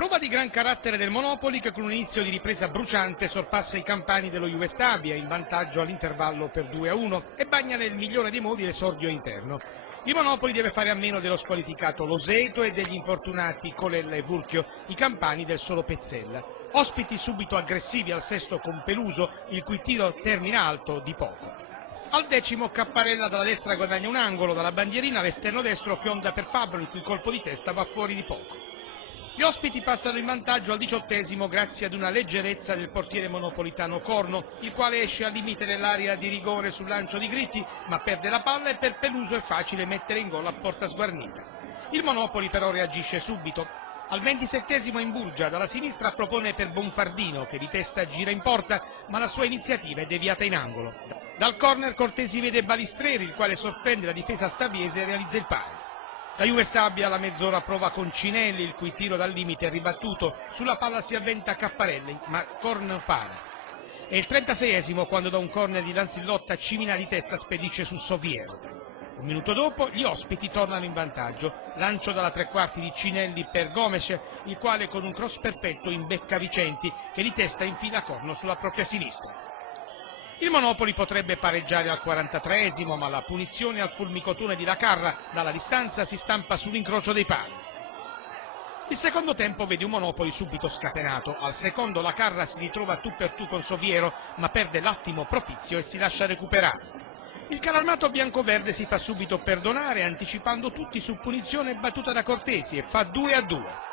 Prova di gran carattere del Monopoli che con un inizio di ripresa bruciante sorpassa i campani dello Juve Stabia in vantaggio all'intervallo per 2-1 e bagna nel migliore dei modi l'esordio interno. Il Monopoli deve fare a meno dello squalificato Loseto e degli infortunati Colella e Vurchio, i campani del solo Pezzella. Ospiti subito aggressivi al sesto con Peluso, il cui tiro termina alto di poco. Al decimo Capparella dalla destra guadagna un angolo, dalla bandierina l'esterno destro fionda per Fabbro, il cui colpo di testa va fuori di poco. Gli ospiti passano in vantaggio al 18° grazie ad una leggerezza del portiere monopolitano Corno, il quale esce al limite dell'area di rigore sul lancio di Gritti, ma perde la palla e per Peluso è facile mettere in gol a porta sguarnita. Il Monopoli però reagisce subito. Al 27° in Burgia, dalla sinistra propone per Bonfardino, che di testa gira in porta, ma la sua iniziativa è deviata in angolo. Dal corner Cortesi vede Balistreri, il quale sorprende la difesa staviese e realizza il pari. La Juve Stabia alla mezz'ora prova con Cinelli, il cui tiro dal limite è ribattuto, sulla palla si avventa Capparelli, ma corner para. È il 36° quando da un corner di Lanzillotta Cimina di testa spedisce su Soviero. Un minuto dopo gli ospiti tornano in vantaggio, lancio dalla tre quarti di Cinelli per Gomes, il quale con un cross perfetto imbecca Vicenti, che di testa infila Corno sulla propria sinistra. Il Monopoli potrebbe pareggiare al 43°, ma la punizione al fulmicotone di Lacarra dalla distanza si stampa sull'incrocio dei pali. Il secondo tempo vede un Monopoli subito scatenato. Al secondo Lacarra si ritrova tu per tu con Soviero, ma perde l'attimo propizio e si lascia recuperare. Il calarmato biancoverde si fa subito perdonare, anticipando tutti su punizione battuta da Cortesi e fa 2-2.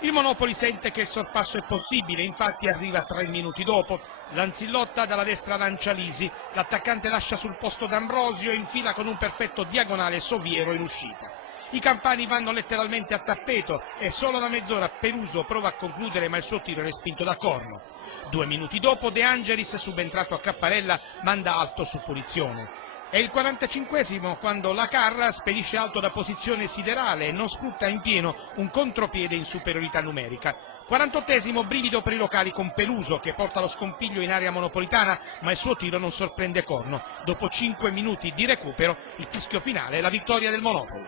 Il Monopoli sente che il sorpasso è possibile, infatti arriva 3 minuti dopo. Lanzillotta dalla destra lancia Lisi, l'attaccante lascia sul posto D'Ambrosio e infila con un perfetto diagonale Soviero in uscita. I campani vanno letteralmente a tappeto e solo da mezz'ora Peluso prova a concludere, ma il suo tiro è respinto da Corno. 2 minuti dopo De Angelis, subentrato a Capparella, manda alto su punizione. È il 45° quando Lacarra spedisce alto da posizione siderale e non sfrutta in pieno un contropiede in superiorità numerica. 48° brivido per i locali con Peluso, che porta lo scompiglio in area monopolitana, ma il suo tiro non sorprende Corno. Dopo 5 minuti di recupero, il fischio finale è la vittoria del Monopoli.